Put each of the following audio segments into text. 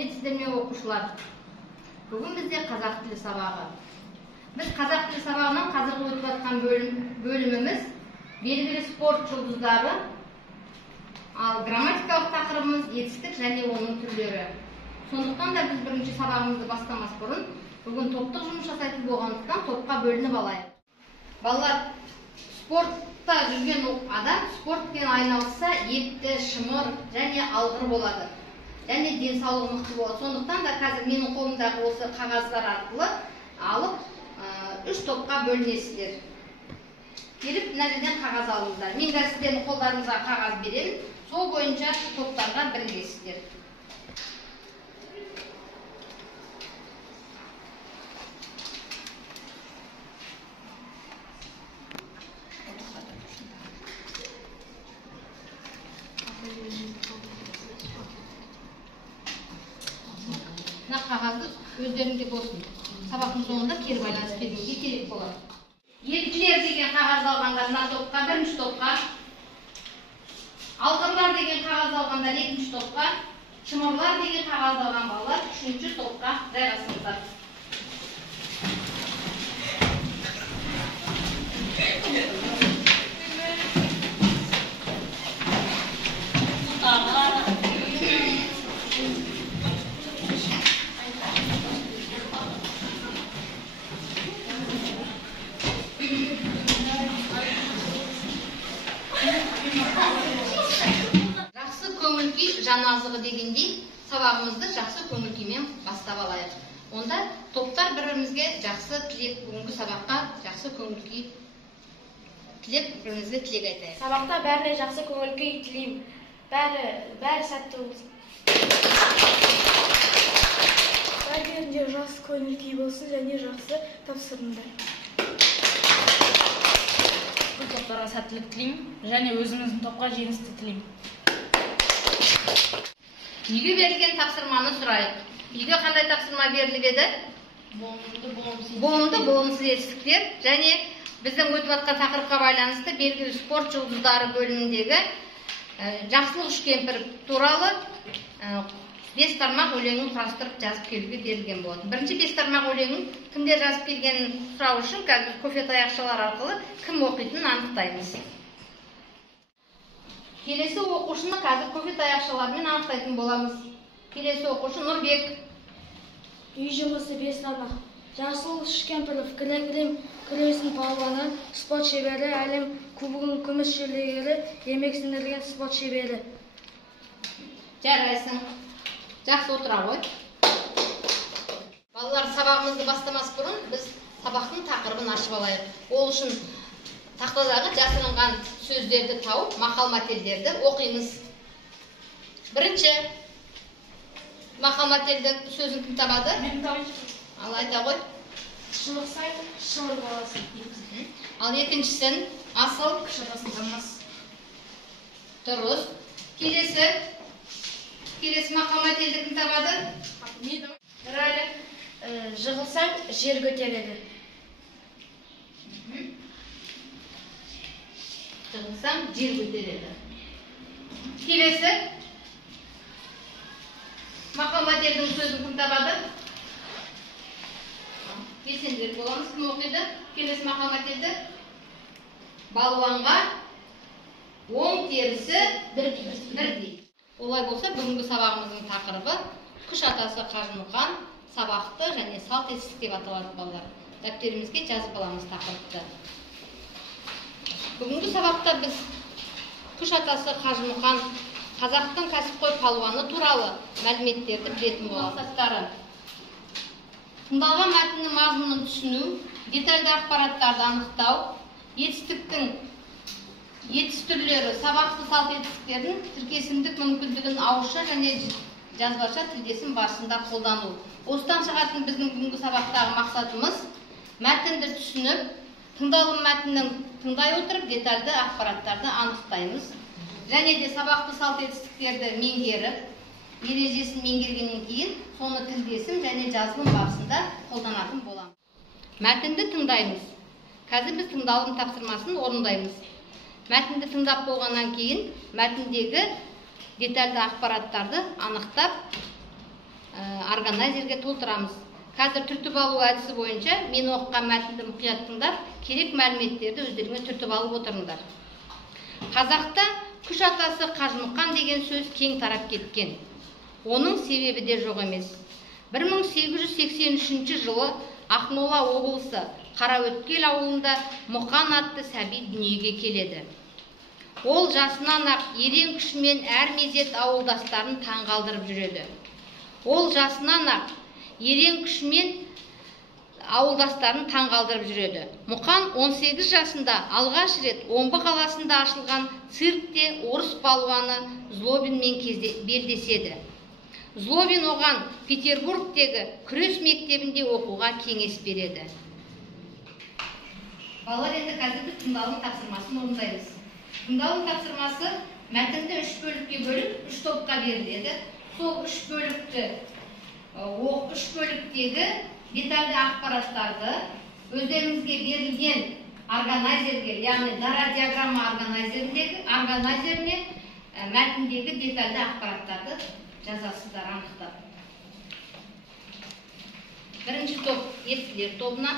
Құрметсіздерме оқушылар, бүгін бізде қазақ тілі сабағы. Біз қазақ тілі сабағынан қазіргі өтіп жатқан бөліміміз белгілі спорт жұлдыздары, ал грамматикалық тақырыбымыз етістік және оның түрлері. Сондықтан да біз бірінші сабағымызды бастамас бұрын бүгін топтық жұмыс жасайтын болғандықтан топқа бөлініп алайық. Балалар, спортта жүрген адам спортпен айналысса епті, шымыр және алғыр болады. Және денсаулығы мықты болады. Сондықтан да қазір менің қолымдағы осы қағаздар арқылы алып 3 топқа бөлінесіздер. Келіп, мына жерден қағаз алыңыздар. Мен сіздердің қолдарыңызға қағаз беремін. Сол бойынша топтарға бірігесіздер. Мына қағазды өздеріңде болсын. Сабақтың соңында кері байланыс беруге керек болады. Елшілер деген қағаз алғандар мына топқа, бірінші топқа. Алғырлар деген қағаз алғандар екінші топқа. Шымырлар деген қағаз алған балалар үшінші топқа жайғасыңыздар. Жақсы көңіл-күй жан азығы дегендей, сабағымызды жақсы көңіл-күймен бастап алайық. Онда топтар бір-бірімізге жақсы тілек, бүгінгі сабаққа жақсы көңіл-күй тілеп, бір-бірімізге тілек айтайық. Сабақта бәріне жақсы көңіл-күй тілеймін. Бәрі сәтті болсын. Бәрінде жақсы көңіл-күй болсын және жақсы тапсырыңдар. Бұл топтарға сәттілік тілеймін және өзіміздің топқа жеңісті тілеймін. Үйге берілген тапсырманы сұрайық. Үйге қандай тапсырма беріліп еді? Болымды, болымсыз етістіктер және біздің өтіп жатқан тақырыпқа байланысты белгілі спорт жұлдыздары бөліміндегі жақсылық үшкемпір туралы 5 тармақ өлеңін құрастырып жазып келуге берілген болады. Бірінші 5 тармақ өлеңін кімдер жазып келгенін сұрау үшін қазір кофе таяқшалар арқылы кім оқитынын анықтаймыз. Келесі оқушыны қазір кофе таяқшаларымен анықтайтын боламыз. Келесі оқушы Нұрбек. Үй жұмысы 5 тармақ. Жасыл Үшкемпіров, кілем күресінің палуаны, спорт шебері, әлем кубогының күміс жүлдегері, еңбек сіңірген спорт шебері. Жарайсың. Жақсы отыра ғой. Балалар, сабағымызды бастамас бұрын біз сабақтың тақырыбын ашып алайық. Ол үшін тақтадағы жасырынған сөздерді тауып, мақал-мәтелдерді оқимыз. Бірінші мақал-мәтелді сөзін кім табады? Мен табайын. Ал айта ғой. Шылықсай, шылыр баласы. Ал екіншісін асыл Кіші атасын танымас. дұрыс. Келесі мақал-мәтелді кім табады? Райлы, жығылсаң, жер көтереді. Жығылсаң, жер көтереді. Келесі мақал-мәтелдің сөзін кім табады? Белсендірек боламыз, кім оқиды? Келесі мақал-мәтелді. Балуанға оң терісі бірдей. Олай болса, бүгінгі сабағымыздың тақырыбы күш атасы қажымұқан, сабақты және салт етістік деп аталады балалар. Дәптерімізге жазып аламыз тақырыпты. Бүгінгі сабақта біз күш атасы қажымұқан, қазақтың кәсіпқой палуаны туралы мәліметтерді білетін боламыз. Тыңдалған мәтіннің мазмұнын түсіну, детальді ақпараттарды анықтау, етістіктің етіс түрлері, сабақты салт етістіктердің тіркесімдік мүмкіндігін ауызша және жазбаша тілдесім барысында қолдану. Осыдан шығатын біздің бүгінгі сабақтағы мақсатымыз мәтінді түсініп, тыңдалым мәтіннің тыңдай отырып, детальді ақпараттарды анықтаймыз. Және де сабақты салт етістіктерді меңгеріп, ережесін меңгергеннен кейін, соны тілдесім және жазылым барысында қолданатын боламыз. Мәтінді тыңдаймыз. Қазір біз тыңдалым тапсырмасын орындаймыз. Мәтінді тыңдап болғаннан кейін, мәтіндегі детальді ақпараттарды анықтап, органайзерге толтырамыз. Қазір түртіп алу әдісі бойынша мен оқыған мәтінді мұқият тыңдап, керек мәліметтерді өздеріңе түртіп алып отырыңдар. Қазақта күш атасы қажымұқан деген сөз кең тарап кеткен. Оның себебі де жоқ емес. 1883 жылы Ақмола облысы Қараөткел ауылында Мұқан атты сәби дүниеге келеді. Ол жасынан ақ ерен күшімен әр мезет ауылдастарын таңғалдырып жүреді. Мұқан 18 жасында алғаш рет Омбы қаласында ашылған циркте орыс палуаны Злобинмен белдеседі. Злобин оған Петербургтегі күрес мектебінде оқуға кеңес береді. Балалар, енді қазіргі тыңдалым тапсырмасын орындаймыз. Тыңдалым тапсырмасы мәтінді 3 бөлікке бөліп, 3 топқа беріледі. Сол 3 бөліктегі детальді ақпараттарды өздеріңізге берілген органайзерге, яғни дара диаграмма органайзеріне мәтіндегі детальді ақпараттарды жазасыздар анықтап. Бірінші топ еріктілер тобына,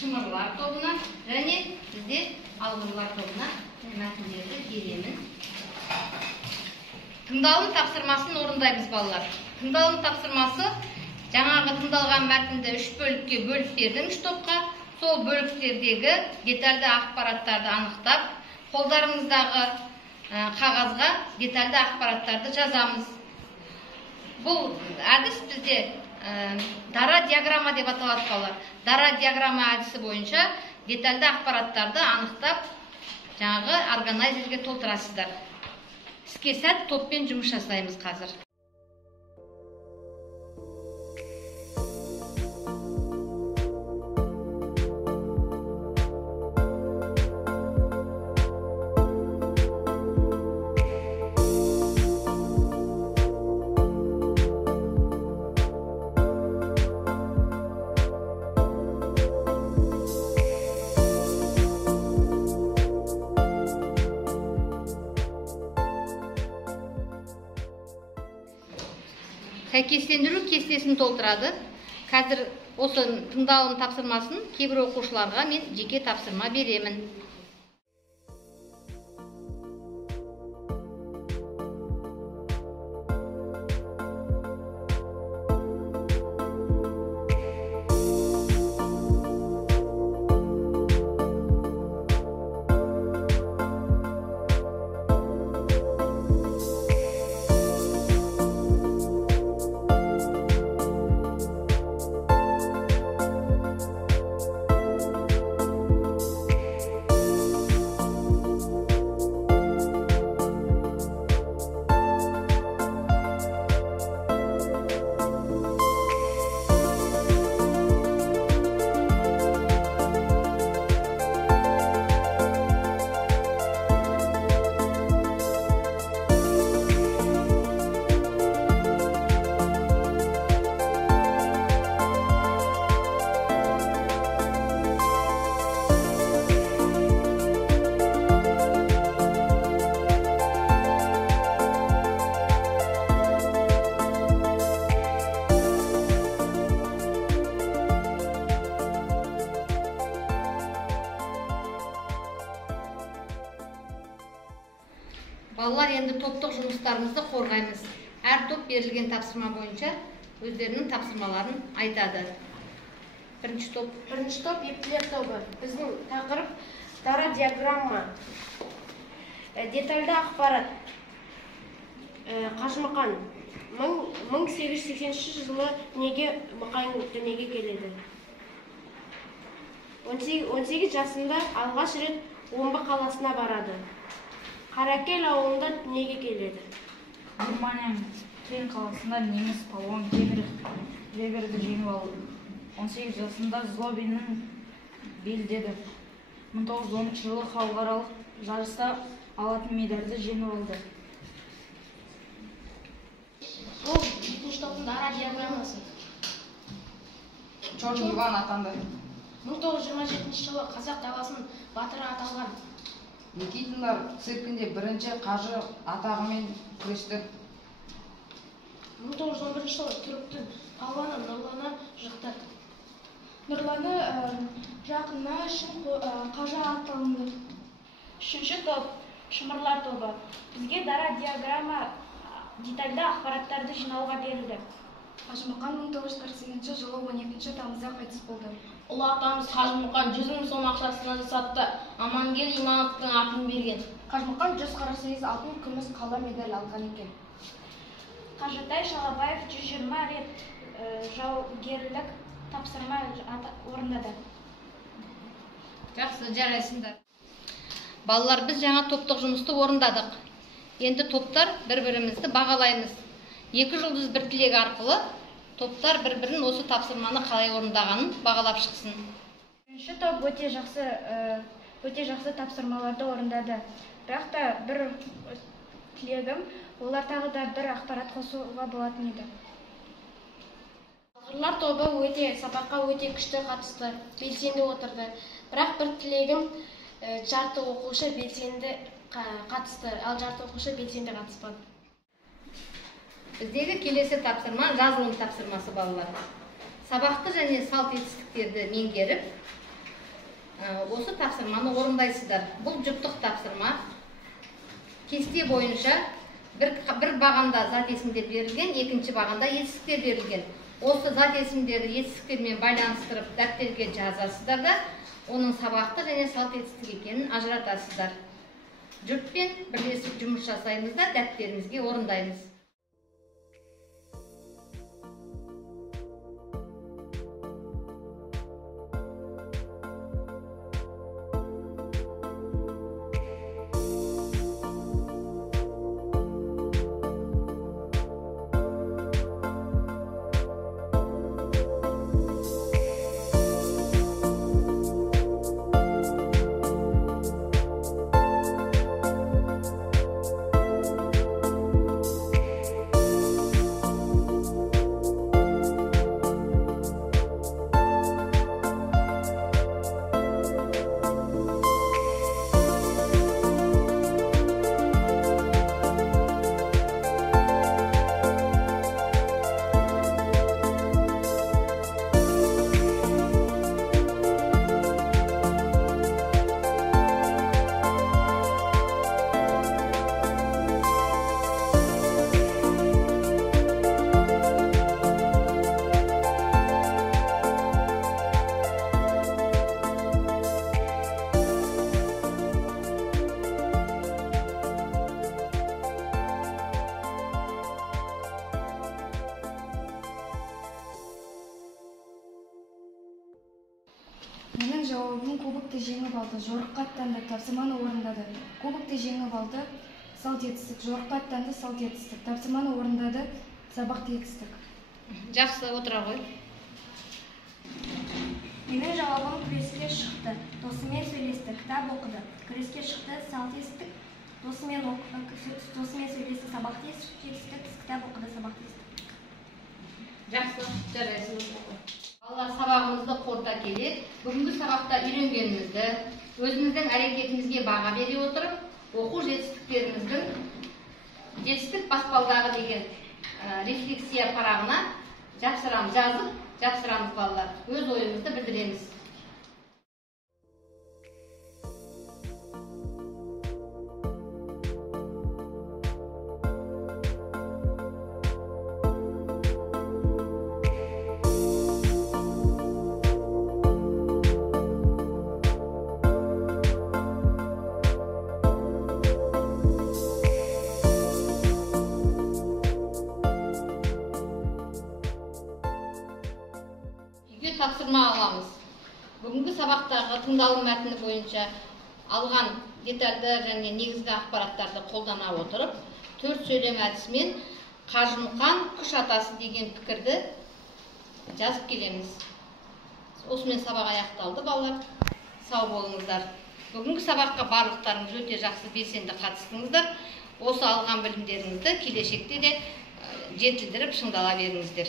шымырлар тобына және бізде алғырлар тобына мәтіндерді беремін. Тыңдалым тапсырмасын орындаймыз, балалар. Тыңдалым тапсырмасы жаңағы тыңдалған мәтінді 3 бөлікке бөліп бердім 3 топқа. Сол бөліктердегі детальді ақпараттарды анықтап, қолдарыңыздағы қағазға детальді ақпараттарды жазамыз. Бұл әдіс бізде дара диаграмма деп аталады, балалар. Дара диаграмма әдісі бойынша детальді ақпараттарды анықтап, жаңағы органайзерге толтырасыздар. Іске сәт топпен жұмыс жасаймыз қазір. Сәйкестендіру кестесін толтырады. Қазір осы тыңдалым тапсырмасын кейбір оқушыларға мен жеке тапсырма беремін. Балалар, енді топтық жұмыстарымызды қорғаймыз. Әр топ берілген тапсырма бойынша өздерінің тапсырмаларын айтады. Бірінші топ ептілер тобы. Біздің тақырып дара диаграмма. Детальді ақпарат. Қажымұқан 1883 жылы Мұқан дүниеге келеді. 18 жасында алғаш рет Омбы қаласына барады. Қаракел ауылында дүниеге келеді. Германияның Клин қаласында неміс палуан Генрих Веберді жеңіп алды. 18 жасында Злобиннің белдеді. 1913 жылы халықаралық жарыста алатын медальді жеңіп алды. Бұл екінші топтың дара диаграммасы. Чорный Иван атанды. 1927 жылы қазақ даласының батыры аталған. Никитинлар циркінде бірінші қажы атағымен күресті. 1911 жылы түріктің палуаны Нұрланы жықты. Нұрланы жақына үшін қажа аталынды. Үшінші топ шымырлар тобы. Бізге дара диаграмма детальді ақпараттарды жинауға берілді. Қажымұқан 1948 жылы 12 тамызда қайтыс болды. Ұлы атамыз Қажымұқан 100 000 сом ақшасына жасатты. Амангел Имановтың атын берген. Қажымұқан 148 алтын, күміс, қала медаль алған екен. Қажытай Шалабаев 120 рет жаугерлік тапсырма орындады. Жақсы, жарайсыңдар. Балалар, біз жаңа топтық жұмысты орындадық. Енді топтар бір-бірімізді бағалаймыз. 2 жұлдыз бір тілек арқылы топтар бір-бірін осы тапсырманы қалай орындағанын бағалап шықсын. Үшінші топ өте жақсы тапсырмаларды орындады. Бірақ та бір тілегім, олар тағы да бір ақпарат қосуға болатын еді. Балғырлар тобы сабаққа өте күшті қатысты, белсенді отырды. Бірақ бір тілегім, жарты оқушы белсенді қатысты, ал жарты оқушы белсенді қатыспады. Біздегі келесі тапсырма жазылым тапсырмасы балалар. Сабақты және салт етістіктерді меңгеріп, осы тапсырманы орындайсыздар. Бұл жұптық тапсырма. Кесте бойынша бір бағанда зат есімдер берілген, екінші бағанда етістіктер берілген. Осы зат есімдерді етістіктермен байланыстырып дәптерге жазасыздар да, оның сабақты және салт етістік екенін ажыратасыздар. Жұртпен бірлесіп жұмыс жасаймыз да дәптерімізге орындаймыз. Менің жауабым кубокты жеңіп алды, жорыққа аттанды, тапсырманы орындады. Кубокты жеңіп алды, салт етістік, жорыққа аттанды, салт етістік, тапсырманы орындады, сабақты етістік. Жақсы, отыра ғой. Менің жауабым күреске шықты, досымен сөйлесті, кітап оқыды. Күреске шықты, салт етістік, досымен сөйлесті, сабақты етістік, кітап оқыды, сабақты етістік. Жақсы, жарайсыз. Балалар, сабағымызды қорыта келе, бүгінгі сабақта үйренгенімізді, өзіміздің әрекетімізге баға бере отырып, оқу жетістік баспалдағы деген рефлексия парағына жазып жапсырамыз балалар. Өз ойымызды білдіреміз. Тапсырма аламыз. Бүгінгі сабақтағы тыңдалым мәтіні бойынша алған детальді және негізгі ақпараттарды қолдана отырып, 4 сөйлем әдісімен Қажымұқан күш атасы деген пікірді жазып келеміз. Осымен сабақ аяқталды, балалар. Сау болыңыздар. Бүгінгі сабаққа барлықтарыңыз өте жақсы белсенді қатыстыңыздар. Осы алған білімдеріңізді келешекте де жетілдіріп шыңдала беріңіздер.